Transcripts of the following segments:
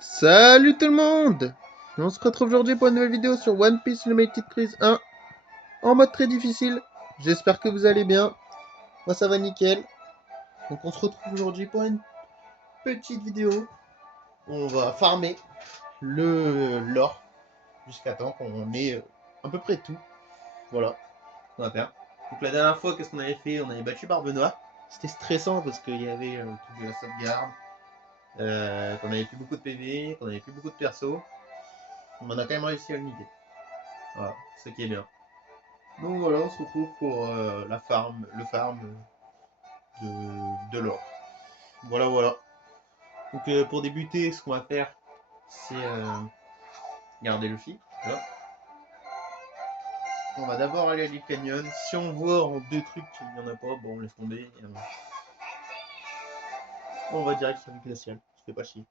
Salut tout le monde! On se retrouve aujourd'hui pour une nouvelle vidéo sur One Piece Limited Cruise 1 en mode très difficile. J'espère que vous allez bien. Moi ça va nickel. Donc on se retrouve aujourd'hui pour une petite vidéo où on va farmer l'or jusqu'à temps qu'on ait à peu près tout. Voilà ce qu'on va faire. Donc la dernière fois, qu'est-ce qu'on avait fait? On avait battu Barbenois. C'était stressant parce qu'il y avait le truc de la sauvegarde, qu'on avait plus beaucoup de PV, qu'on avait plus beaucoup de perso. On a quand même réussi à le niquer. Voilà, ce qui est bien. Donc voilà, on se retrouve pour le farm de l'or. Voilà, voilà. Donc pour débuter, ce qu'on va faire, c'est garder le fil. Voilà. On va d'abord aller à l'île Canyon. Si on voit en deux trucs qu'il n'y en a pas, bon, on laisse tomber. Et on va direct sur l'île glaciale. Ça fait pas chier.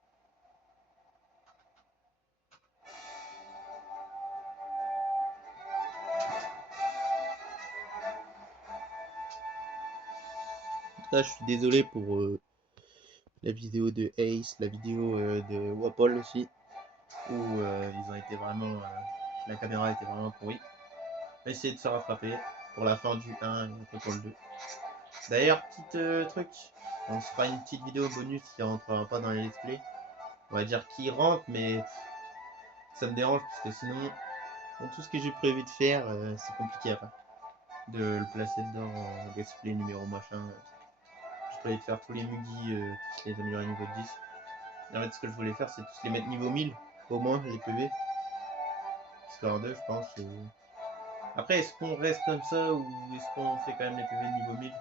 Là, je suis désolé pour la vidéo de Ace, la vidéo de Wapol aussi, où ils ont été vraiment. La caméra était vraiment pourrie. On va essayer de se rattraper pour la fin du 1 et après pour le 2. D'ailleurs, petit truc, on se fera une petite vidéo bonus qui rentrera pas dans les let's play. On va dire qui rentre, mais ça me dérange parce que sinon, dans tout ce que j'ai prévu de faire, c'est compliqué après. De le placer dedans en let's play numéro machin. J'ai prévu de faire tous les mugis, tous les améliorer niveau 10. Et en fait, ce que je voulais faire, c'est tous les mettre niveau 1000, au moins, les PV. Histoire 2, je pense. Après, est-ce qu'on reste comme ça ou est-ce qu'on fait quand même les PV niveau 1000?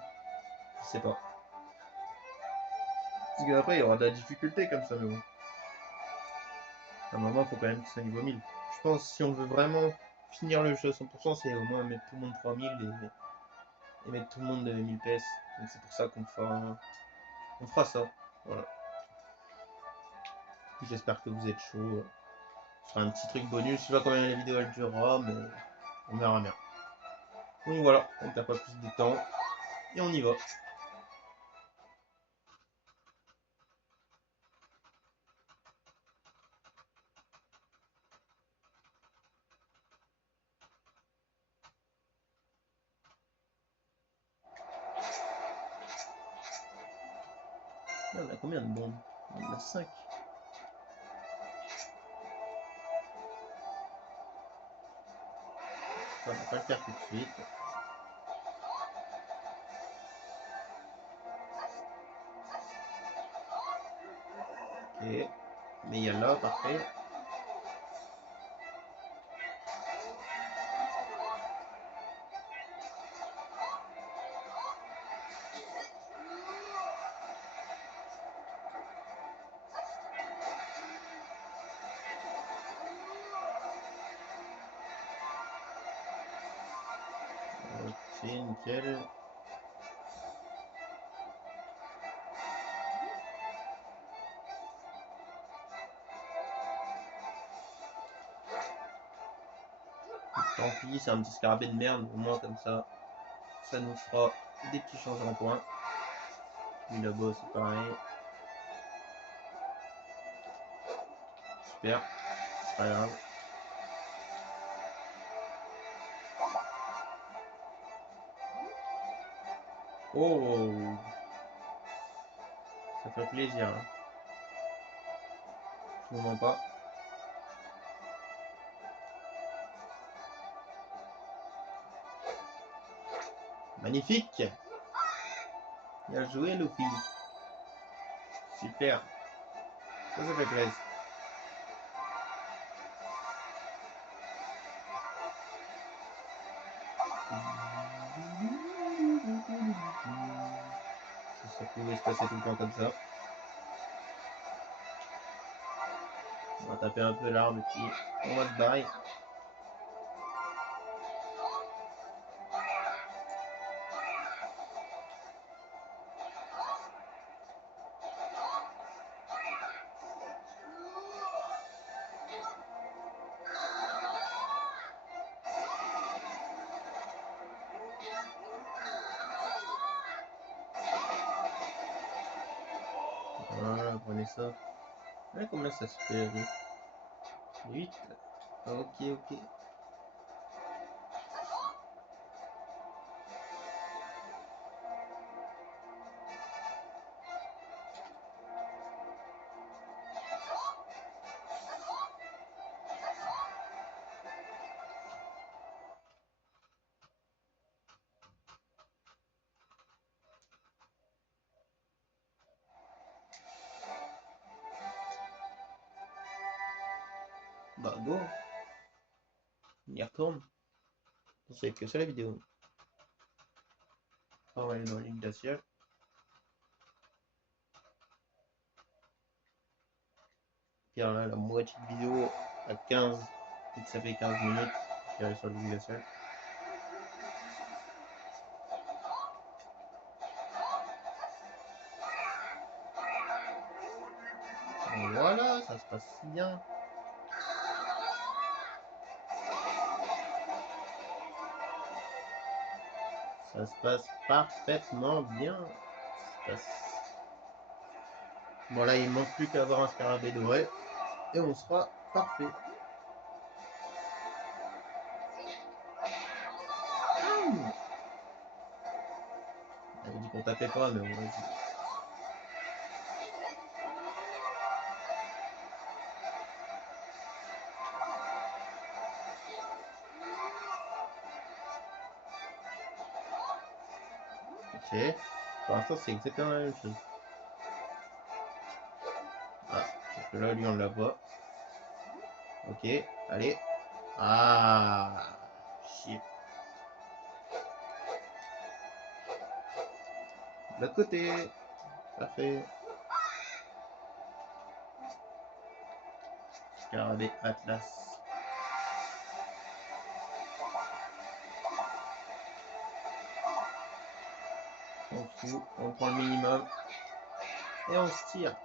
Je sais pas. Parce qu'après, il y aura de la difficulté comme ça, mais bon. À un moment, il faut quand même que ça niveau 1000. Je pense que si on veut vraiment finir le jeu à 100%, c'est au moins mettre tout le monde 3000 et mettre tout le monde 1000 PS. Donc c'est pour ça on fera ça. Voilà. J'espère que vous êtes chaud. Je ferai un petit truc bonus. Je sais pas combien la vidéo elle durera, mais on verra bien. Donc voilà, on perd pas plus de temps et on y va. Là, on a combien de bombes? On en a 5. On va pas le faire tout de suite. Ok. Mais il y a là, parfait. Ok, nickel. Tant pis, c'est un petit scarabée de merde, au moins comme ça nous fera des petits changements en points. Lui là-bas, c'est pareil. Super, c'est pas grave. Oh, ça fait plaisir. Hein. Je vous mens pas. Magnifique. Bien joué, Luffy. Super. Ça fait plaisir. Si ça pouvait se passer tout le temps comme ça. On va taper un peu l'arbre et puis on va se barrer. Voilà, prenez ça. Ouais, combien ça se fait? 8. Ok, ok. Bah go, on y retourne. C'est que ça la vidéo. On va aller dans l'île glaciale. Puis là, la moitié de vidéo à 15, vu que ça fait 15 minutes, je vais aller sur l'île glaciale. Voilà, ça se passe si bien. Ça se passe parfaitement bien. Ça se passe... Bon là, il manque plus qu'à avoir un scarabée doré. Et on sera parfait. Elle dit qu'on tapait pas, mais bon, vas-y. Ok. Pour l'instant, c'est exactement la même chose. Ah, parce que là, lui, on l'a pas. Ok, allez. Ah, shit. De l'autre côté. Parfait. Scarabée Atlas. On fout, on prend le minimum. Et on se tire.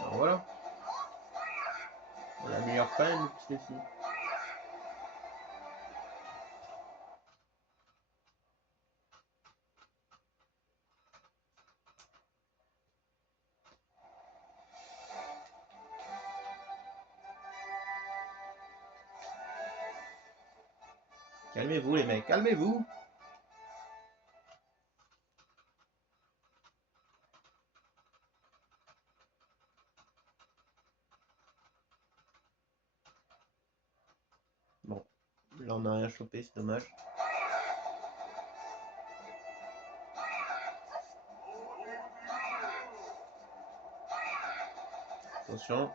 Alors voilà. On améliore quand même le petit défi. Calmez-vous les mecs, calmez-vous. Bon, là on n'a rien chopé, c'est dommage. Attention.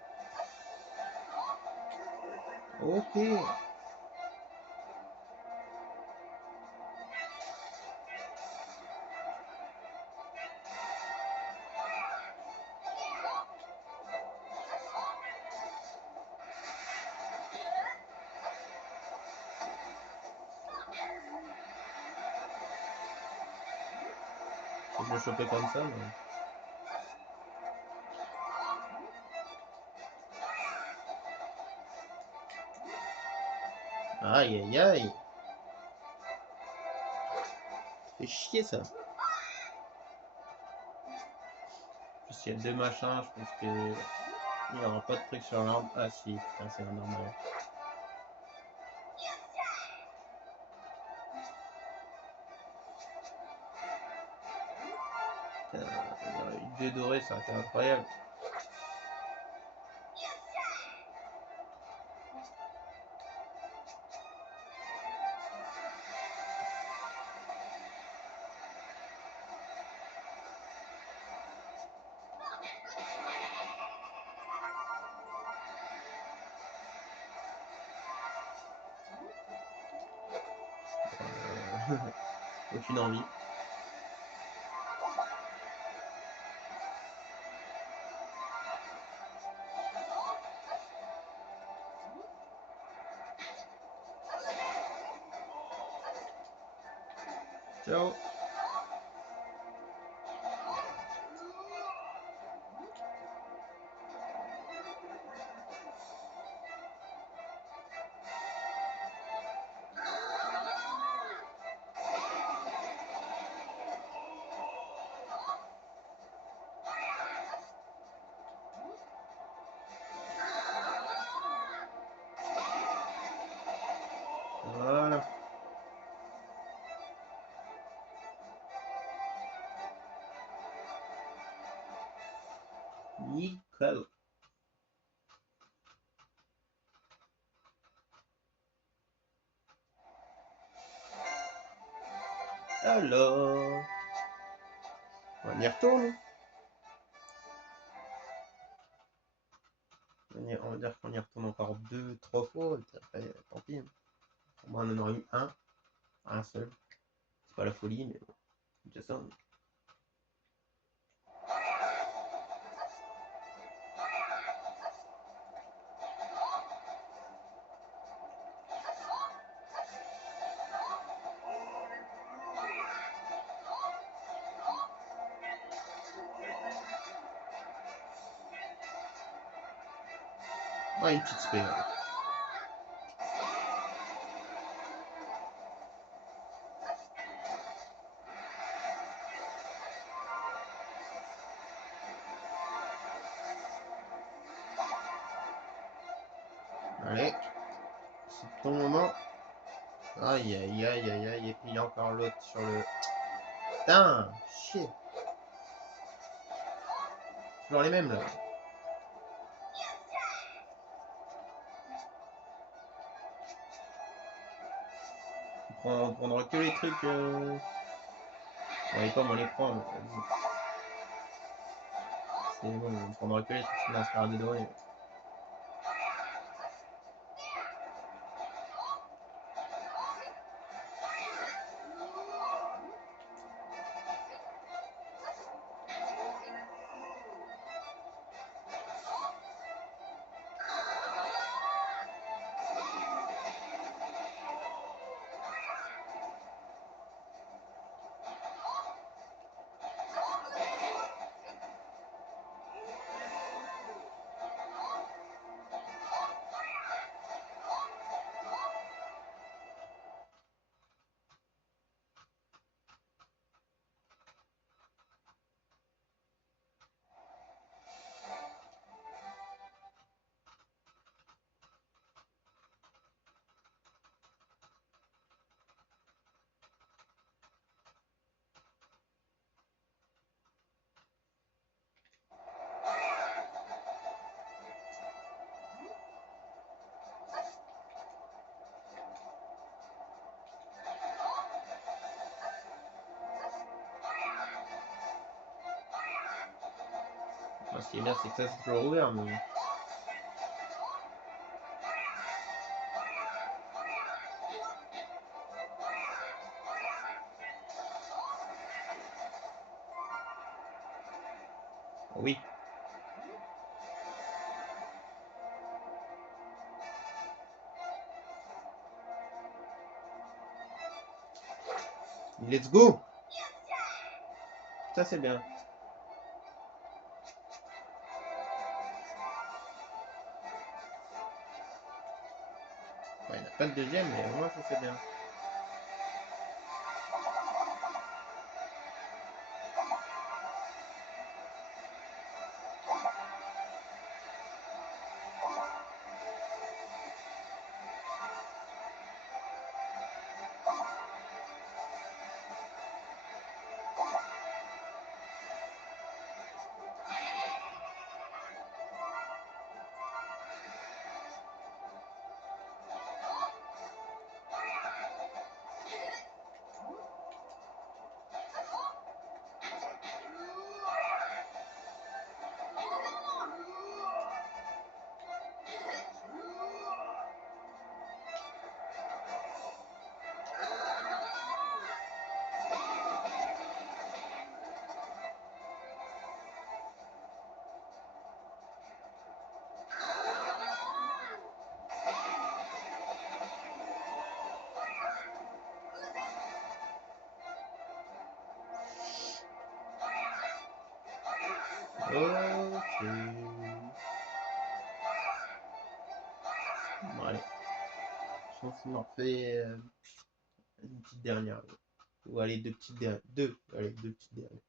Ok. Faut que je le choper comme ça, mais... Aïe aïe aïe. C'est chier ça. Parce qu'il y a deux machins, je pense que... Il n'y aura pas de truc sur l'arbre. Ah si, putain, c'est normal. Putain, il y aurait eu deux dorés, ça aurait été incroyable. Aucune envie. Ciao. Voilà. Nickel. Alors, on y retourne. On va dire qu'on y retourne encore 2-3 fois, et puis après, tant pis. Au moins, on en aura eu un seul. C'est pas la folie, mais c'est déjà ça. Ouais, une petite spé. Allez, c'est ton moment. Aïe aïe aïe aïe aïe, et puis il y a encore l'autre sur le... Putain, chier. Toujours les mêmes là. On prendra que les trucs... On les pommes, on les prend. C'est bon, on prendra que les trucs qui m'inspirent des droits. Ce qui est bien, c'est que ça, c'est toujours ouvert. Mais... Oui. Let's go. Ça, c'est bien. Ouais, il n'y en a pas de deuxième, mais au moins, ça, c'est bien. Ok. Bon, allez. Je pense qu'on en refait une petite dernière. Ou allez, deux petites dernières. Deux. Allez, deux petites dernières.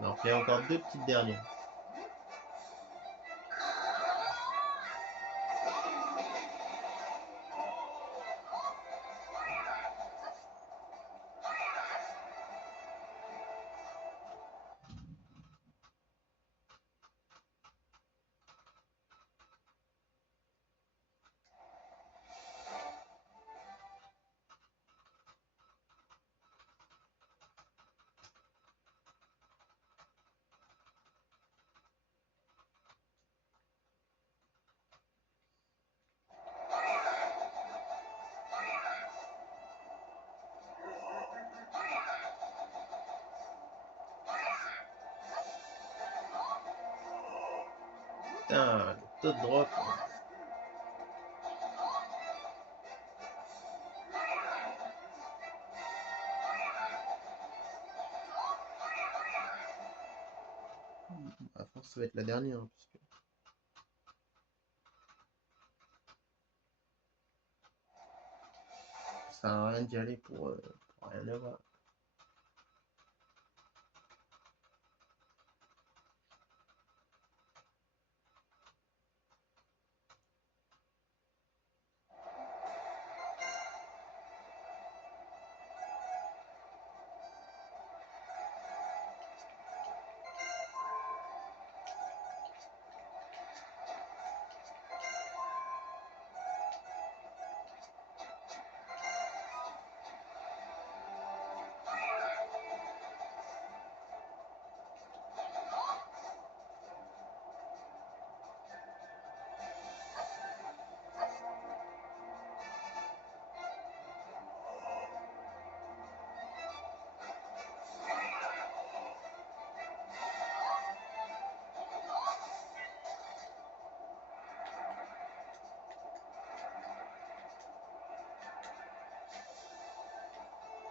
On en fait encore deux petites dernières. Putain, le taux de drop. À force, ça va être la dernière. Hein, parce que ça sert à rien d'y aller pour rien avoir.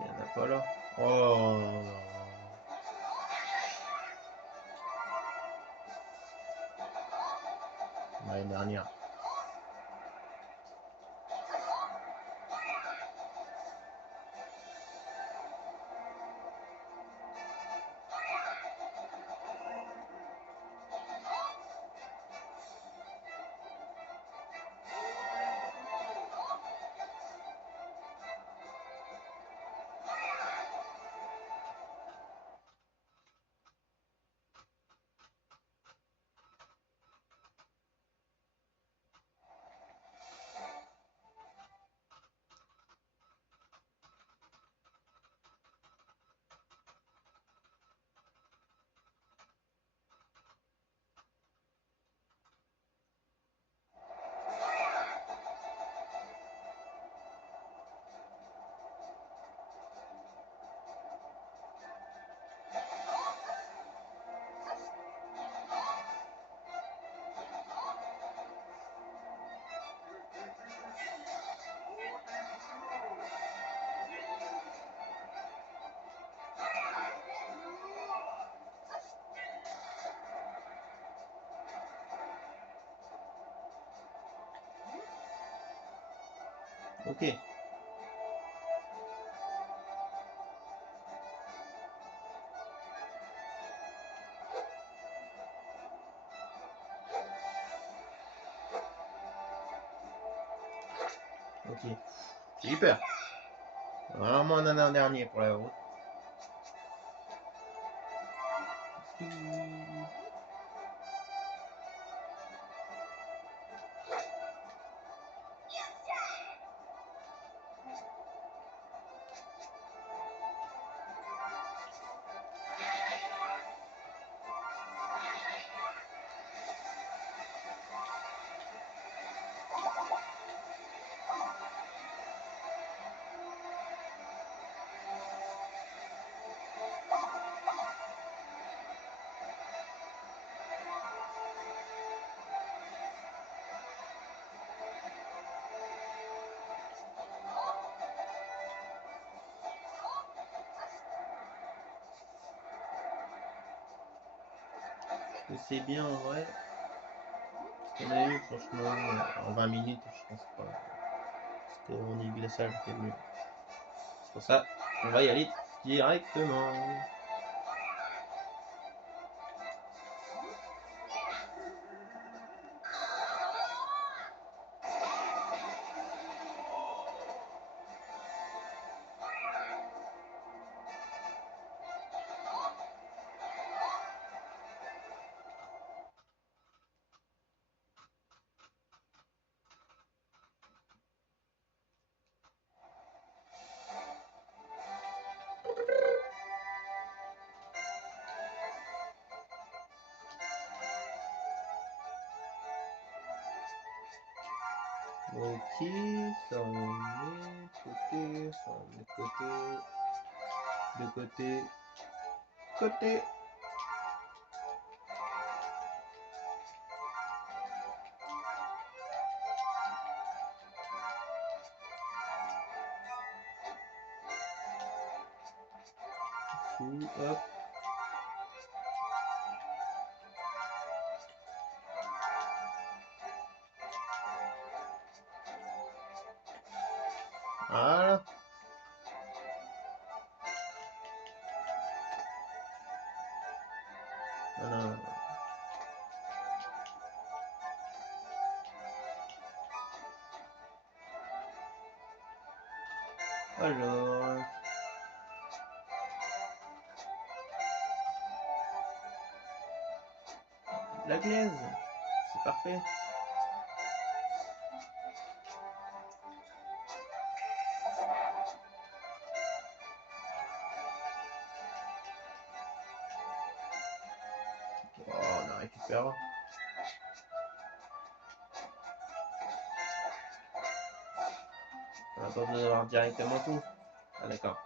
Il n'y en a pas là. Oh. L'année dernière. Ok. Ok. Super. Vraiment un avant-dernier pour la route. que c'est bien en vrai. Ce qu'on a eu, franchement, en 20 minutes, je pense pas. Parce qu'on est glacial, c'est mieux. C'est pour ça, on va y aller directement. Ok, ça on met côté, ça on met de côté, côté. Dessous, hop. Voilà. Voilà. Alors, la glaise, c'est parfait. Oh, on a récupéré. On n'a pas besoin d'avoir directement tout. Ah d'accord.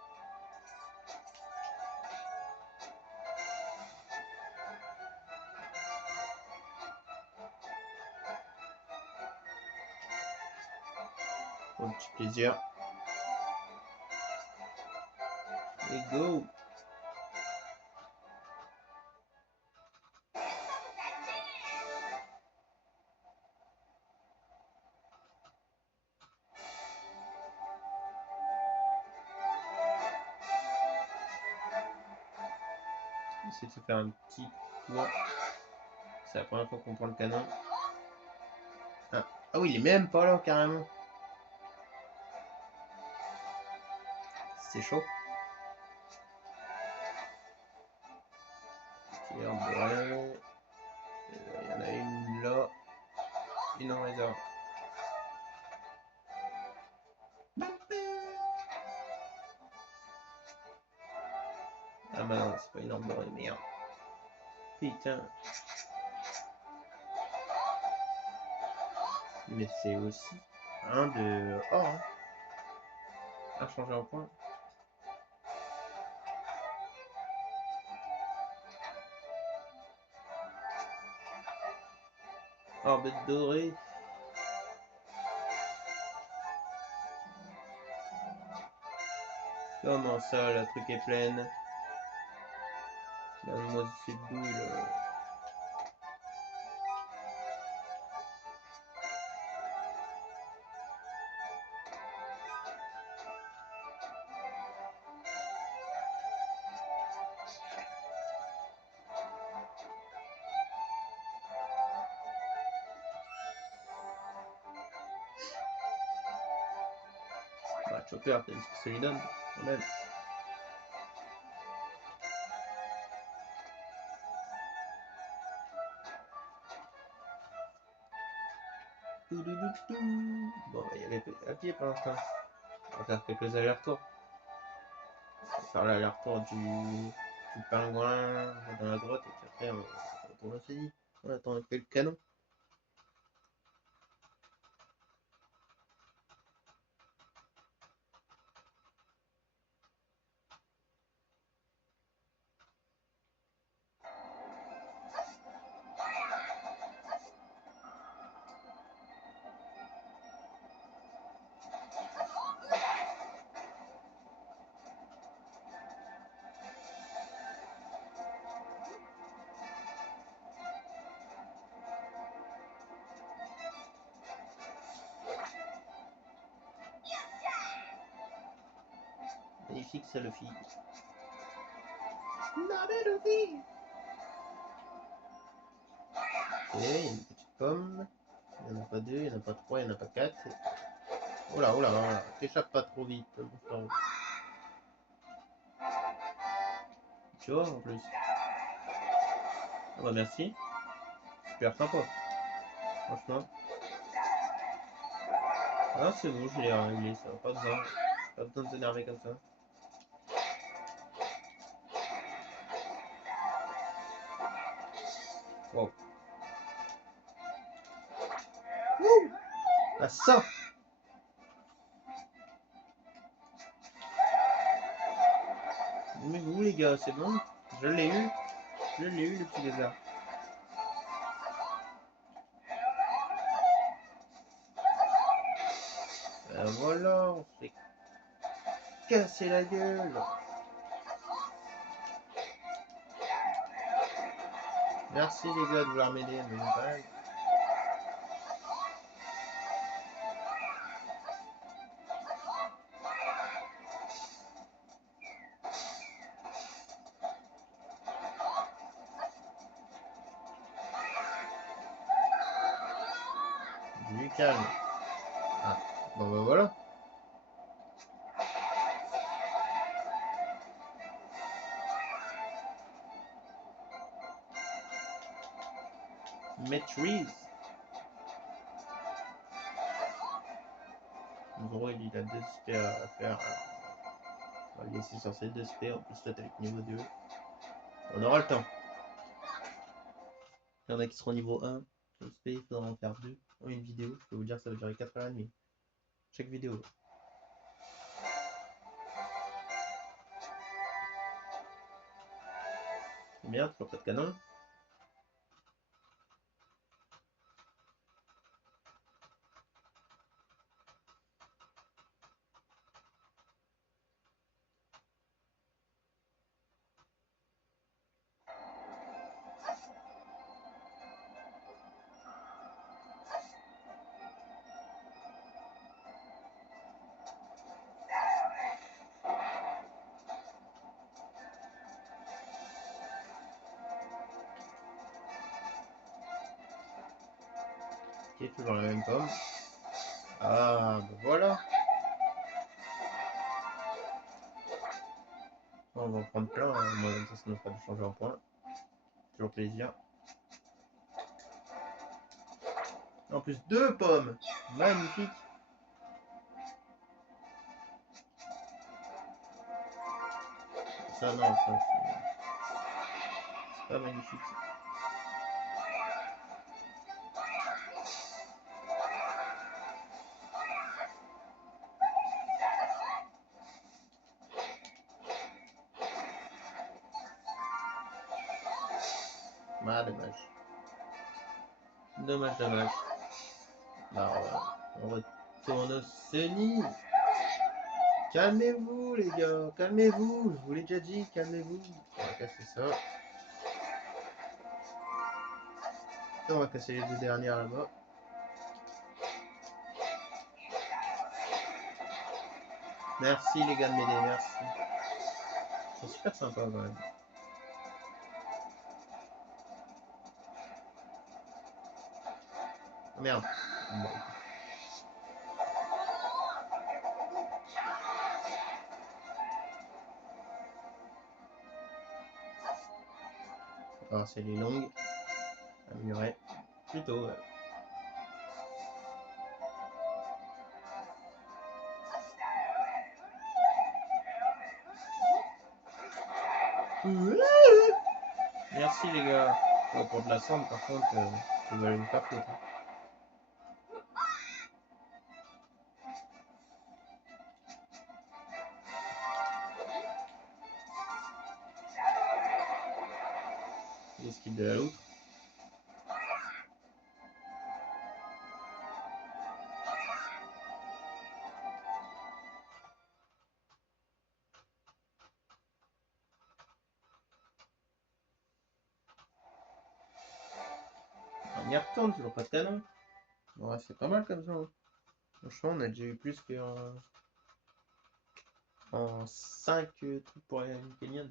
Pour le petit plaisir. Et go. Essayer de se faire un petit tour. C'est la première fois qu'on prend le canon. Ah, ah oui, il est même pas là carrément. C'est chaud. Ok, en vrai. Il y en a une là. Une en réserve. Ah bah non, c'est pas une arme dorée, merde. Putain. Mais c'est aussi un de or. Hein. À changer en point. Or bête dorée. Comment ça, la truc est pleine? Donne-moi cette douille là. Bah, Chopper, t'as vu ce que ça lui donne, quand même. Bon, bah, il y avait à pied pour l'instant. On va faire quelques allers-retours. On va faire l'aller-retour du pingouin dans la grotte et puis après on retourne au CI. On attend un peu le canon. Magnifique, ça, Luffy. Non, mais Luffy. Ok, il y a une petite pomme. Il n'y en a pas deux, il n'y en a pas trois, il n'y en a pas quatre. Oh là, oh là, oh là. T'échappes pas trop vite, mon frère. Tu vois, en plus. Ah bah merci. Super sympa. Franchement. Ah, c'est bon, je l'ai réglé, ça. Pas besoin de s'énerver comme ça. Wow. Wouh. Ah, ça. Mais vous, les gars, c'est bon. Je l'ai eu. Je l'ai eu, le petit lézard. Voilà, on s'est cassé la gueule. Merci les gars de vouloir m'aider, mais non pas. Du calme. Ah, bon bah voilà. Maîtrise. Zoro il a 2 SP à faire. On va le laisser sur ces 2 SP, en plus toi t'es avec niveau 2. On aura le temps. Il y en a qui seront niveau 1. SP, il faudra en faire 2 en une vidéo. Je peux vous dire que ça va durer 4h30. Chaque vidéo. C'est bien, toujours pas de canon. Ok, toujours la même pomme. Ah, bah voilà. On va en prendre plein, hein. Moi, comme ça nous fera de changer en point. Toujours plaisir. En plus, 2 pommes. Magnifique. Ça, non, ça, c'est pas magnifique. Ah, dommage. Dommage, dommage. Bah, on retourne au Seni. Calmez-vous, les gars. Calmez-vous. Je vous l'ai déjà dit, calmez-vous. On va casser ça. On va casser les 2 dernières là-bas. Merci, les gars, de m'aider. Merci. C'est super sympa, quand même. Oh, merde. Bon. Alors, c'est les longues. Améliorer. Plutôt, ouais. Merci, les gars. Pour de la cendre, par contre, vous allez vous faire foutre. L'esquive de la loutre. On y retourne, toujours pas de canon. Ouais, c'est pas mal comme ça. Hein. Franchement, on a déjà eu plus que... en 5 trucs pour les Kenyans.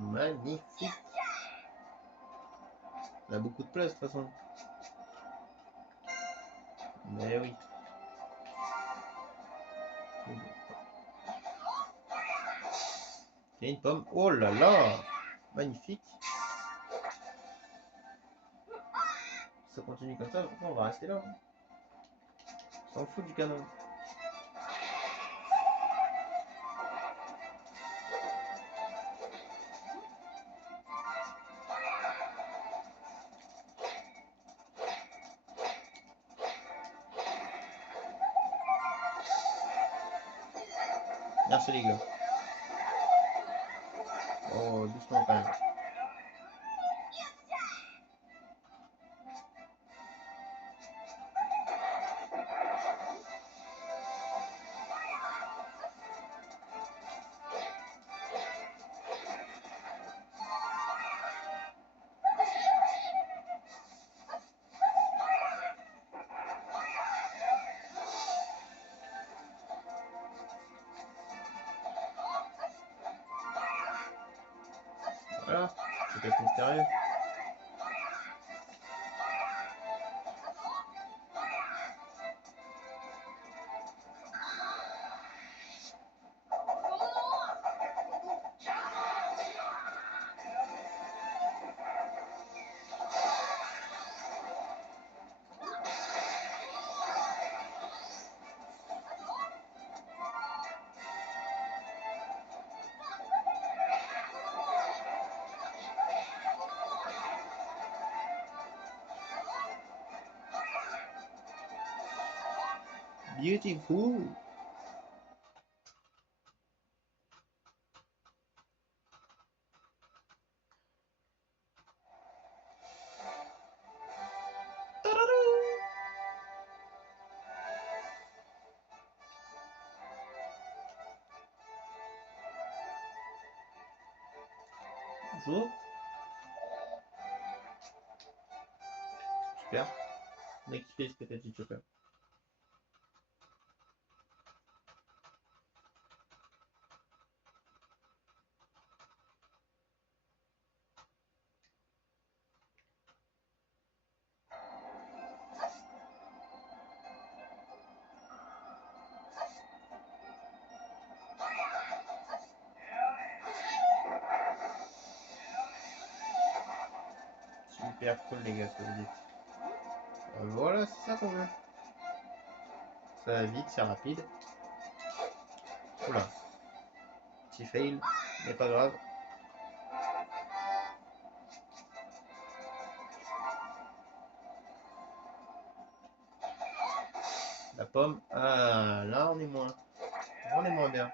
Magnifique. On a beaucoup de place de toute façon. Mais oui. Il y a une pomme. Oh là là. Magnifique. Ça continue comme ça, on va rester là. On s'en fout du canon. Merci les gars. Oh, doucement quand même. Voilà, c'est peut-être mystérieux. Beautiful. Bonjour. Super. On a kiffé ce que t'as dit, Chopper. Super cool les gars ce que vous dites. Voilà, c'est ça qu'on veut. Ça va vite, c'est rapide. Oula. Petit fail, mais pas grave. La pomme. Ah, là on est moins. On est moins bien.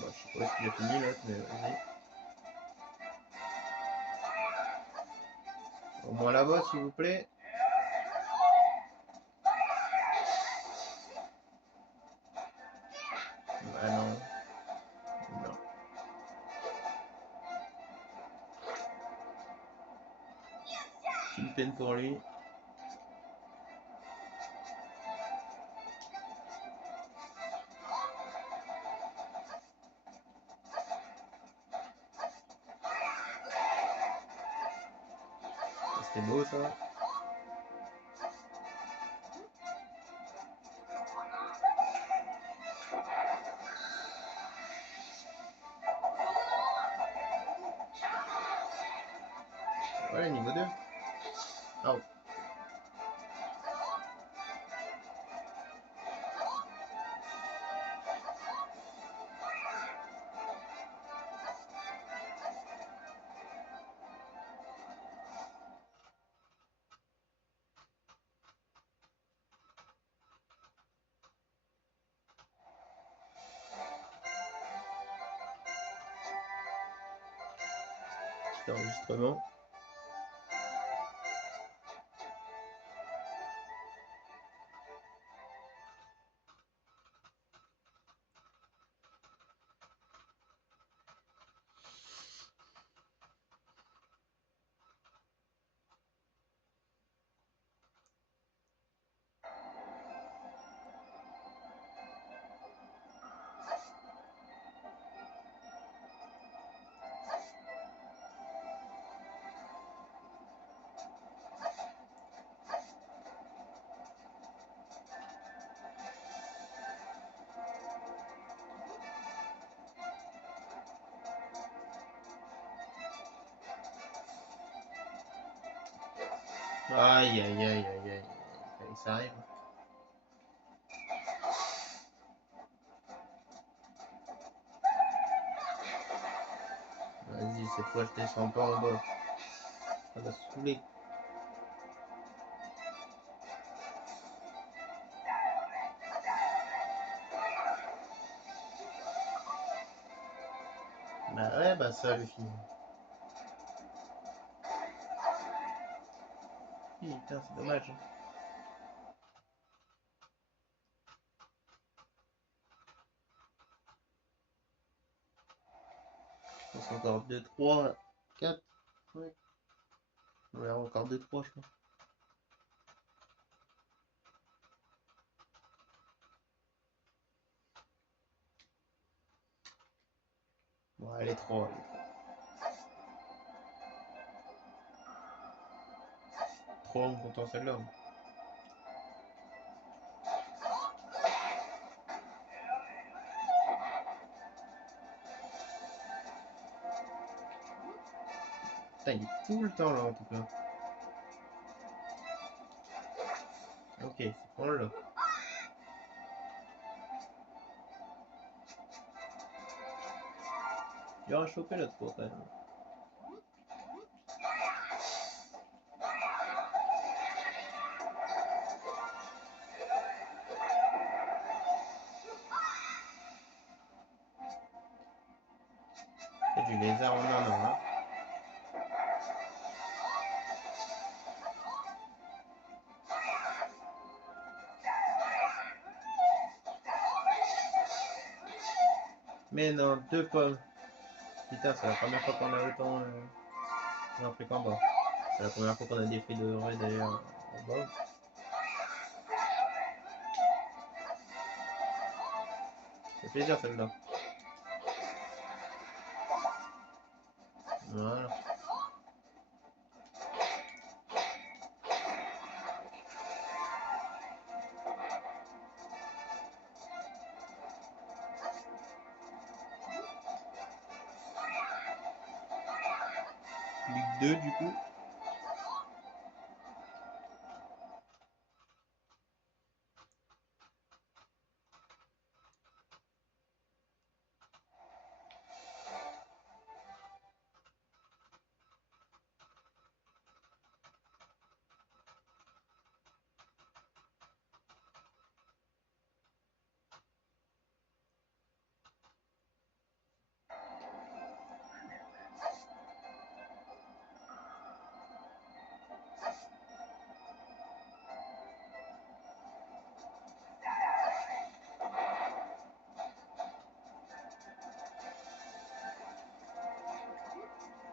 Bah, je sais pas ce qu'il a fini l'autre, mais vas-y. Au moins là-bas, s'il vous plaît. Ah non. Non. C'est une peine pour lui. C'était beau ça. Voilà, niveau 2. Ah, d'enregistrement. Aïe aïe aïe aïe aïe, fallait que ça arrive. Vas-y, cette fois je descends pas en bas. Ça va saouler. Bah ouais, bah ça le film. Putain, c'est dommage. Je pense encore 2, 3, 4, 5. Ouais, encore 2, 3, je pense. Bon, allez, 3. 3 en comptant celle-là. Putain, il est tout le temps là en tout cas. Ok, c'est bon là. Il aura chopé l'autre fois quand même. C'est du lézard en un an, hein. Mais non, 2 pommes. Putain, c'est la première fois qu'on a autant. Un truc en bas. C'est la première fois qu'on a des fruits de rue d'ailleurs en bas. Ça fait plaisir celle-là. Voilà. Ligue 2 du coup.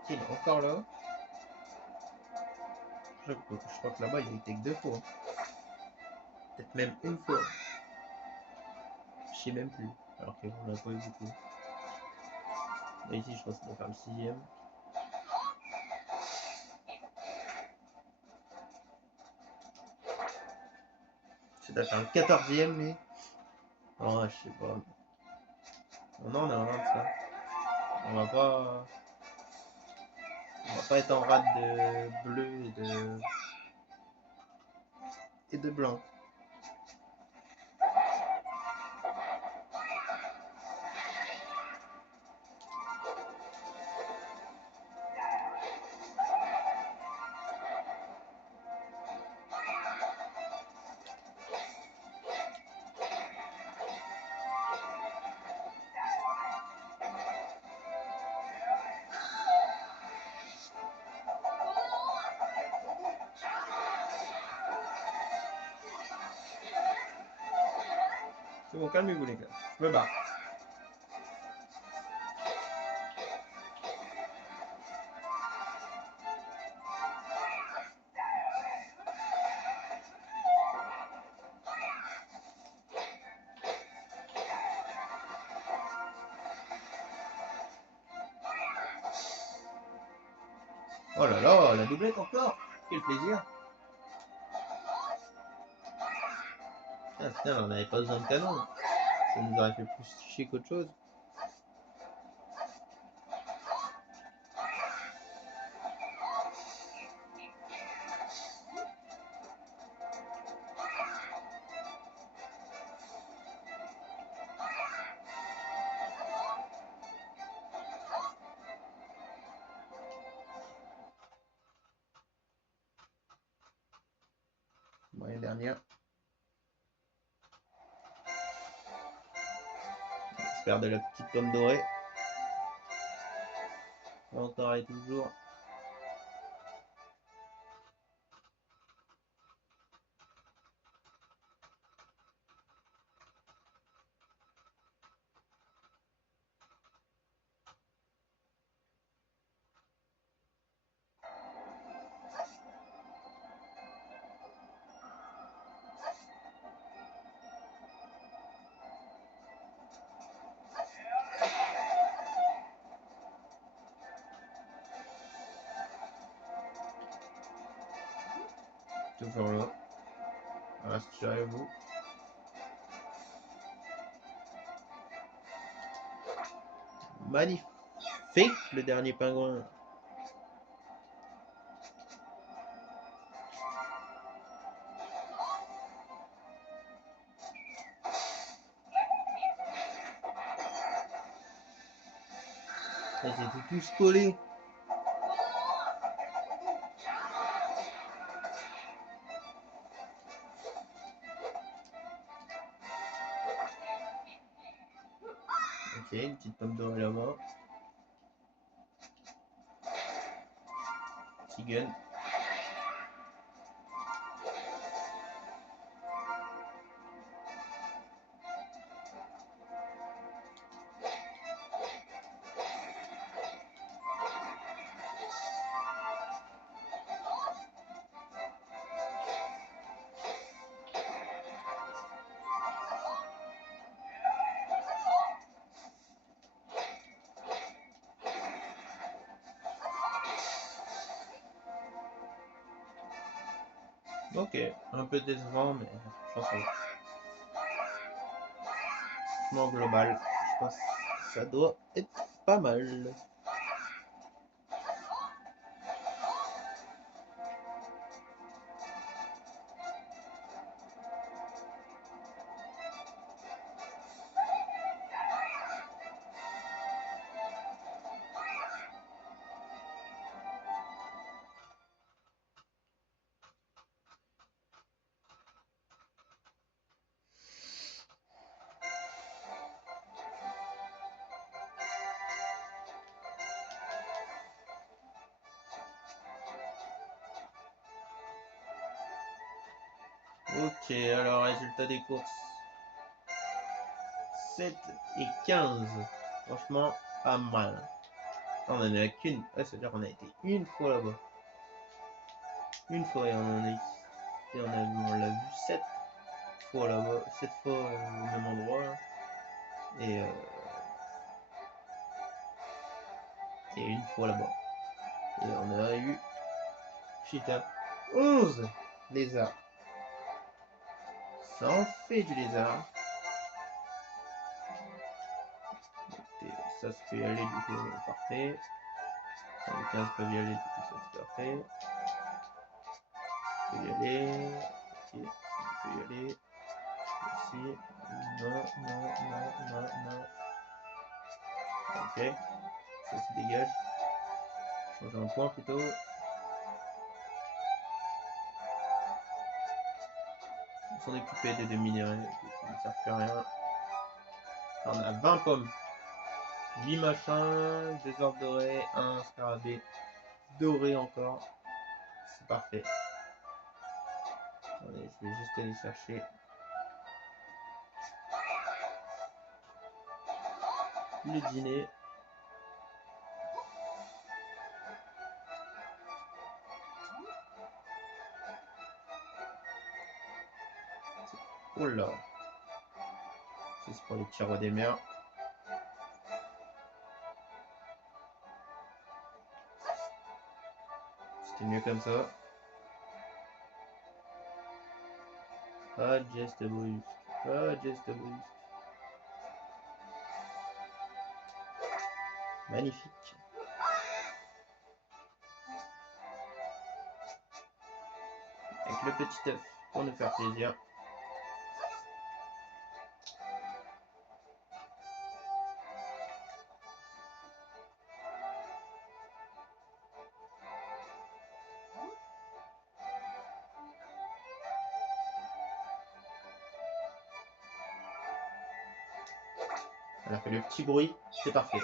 Il est encore là. Je crois que là-bas il était que 2 fois. Peut-être même une fois. Je sais même plus. Alors qu'on l'a pas eu du coup. Là ici je pense qu'il doit faire le 6ème. C'est doit faire le 14ème mais. Oh je sais pas. Non, on est en rade ça. On va pas. On va pas être en rade de bleu et de blanc. C'est bon, calmez-vous les gars. Je me barre. Oh là là, la doublette encore. Quel plaisir. Ah putain, on n'avait pas besoin de canon. Ça nous aurait fait plus chier qu'autre chose. Bon, l'année dernière. J'espère de la petite pomme dorée. Encore et toujours. Toujours là. Reste sur vous. Magnifique le dernier pingouin. Ils étaient tous collés. Ok, une petite pomme dorée là-bas. Petit gun. Ok, un peu décevant, mais chanceux. En global, je pense que ça doit être pas mal. Ok, alors résultat des courses. 7 et 15. Franchement, pas mal. On en a qu'une. Ouais, c'est-à-dire qu'on a été une fois là-bas. Une fois et on l'a vu 7 fois là-bas. 7 fois au même endroit. Et, et une fois là-bas. Et on a eu, putain, 11 lézards. Ça en fait du lézard. Et ça se peut y aller, du coup, parfait. Les 15 peuvent y aller, du coup, ça c'est parfait. On peut y aller. Ok, on peut y aller. Ici. Non, non, non, non, non. Ok, ça se dégage. Changer un point plutôt. On s'en occuper des deux minéraux qui ne servent plus à rien. On a 20 pommes. 8 machins, 2 orbes dorés, 1 scarabée doré encore. C'est parfait. Attendez, je vais juste aller chercher le dîner. Oh là. Ça, c'est pour les petits rois des mers. C'était mieux comme ça. Pas de geste brusque. Pas de geste brusque. Magnifique. Avec le petit œuf pour nous faire plaisir. On a fait le petit bruit, c'est parfait.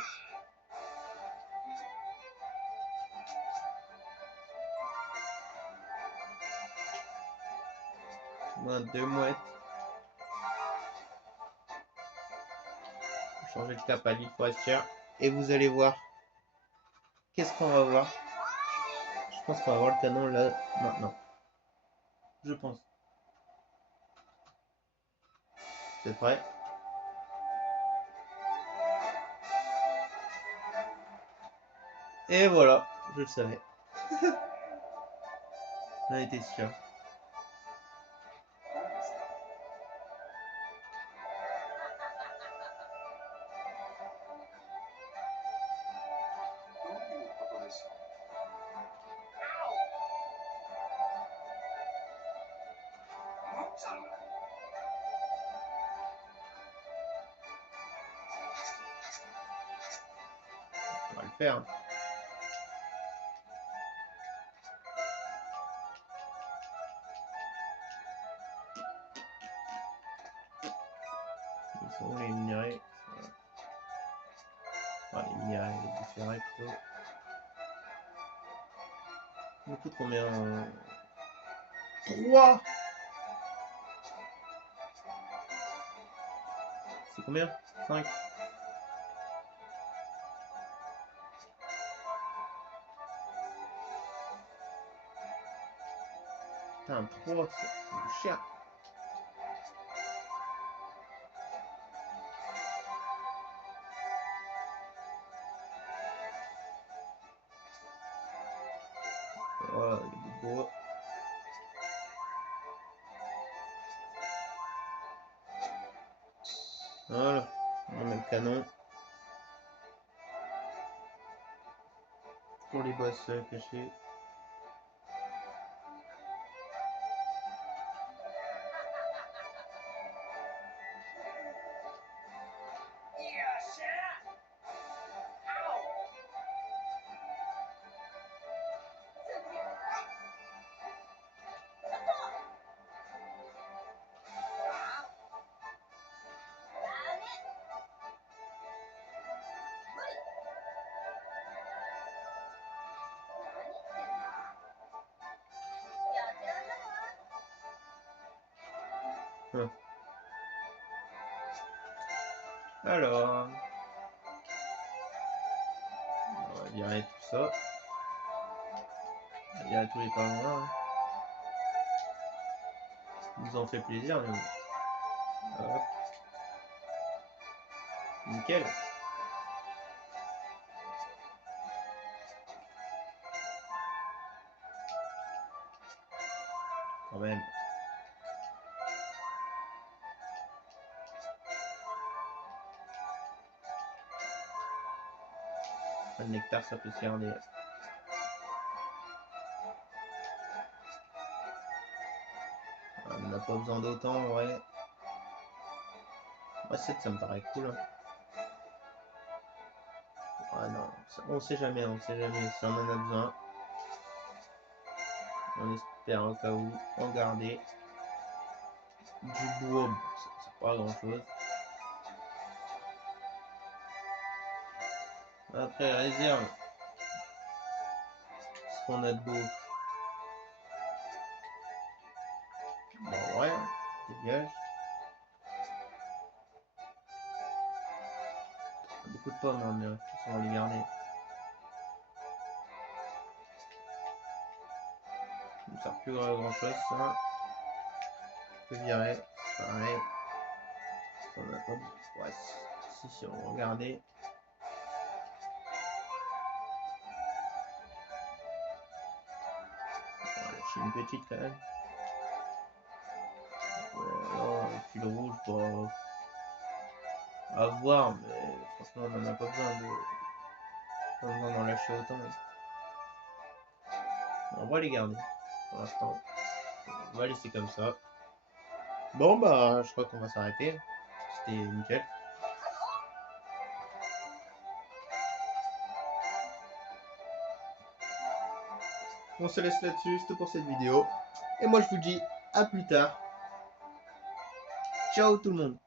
Moins 2 mouettes. Changer le cap à l'île forestière. Et vous allez voir. Qu'est-ce qu'on va voir? Je pense qu'on va voir le canon là maintenant. Je pense. C'est prêt? Et voilà, je le savais. J'en étais sûr. On va le faire. Ils sont où les minerais? Enfin, les minerais, les différents plutôt. Ça me coûte combien? 3. C'est combien? 5. Putain, 3, c'est cher. Voilà, il est beau. Voilà, on met le canon. Pour les boss cachés. Alors, on va virer tout ça. On va virer tous les pingouins. Ça nous en fait plaisir, mais bon. Hop. Nickel. Quand même. Le nectar, ça peut se garder. On n'a pas besoin d'autant, en vrai. 7, ça me paraît cool. Ah non, on sait jamais si on en a besoin. On espère au cas où en garder. Du bois, c'est pas grand chose. Après, réserve. Ce qu'on a de beau. Bon, ouais, dégage. Beaucoup de pas, mais on va les garder. Ça ne sert plus à grand chose, ça. On peut virer, c'est pareil. Ça, on a pas. Ouais, si, on va regarder. Voilà, je suis une petite quand même. Voilà, fil rouge, bah. À voir, mais franchement, on n'en a pas besoin d'en lâcher autant. On va les garder pour l'instant. On va laisser comme ça. Bon, bah, je crois qu'on va s'arrêter. C'était nickel. On se laisse là-dessus, c'était pour cette vidéo. Et moi, je vous dis à plus tard. Ciao tout le monde.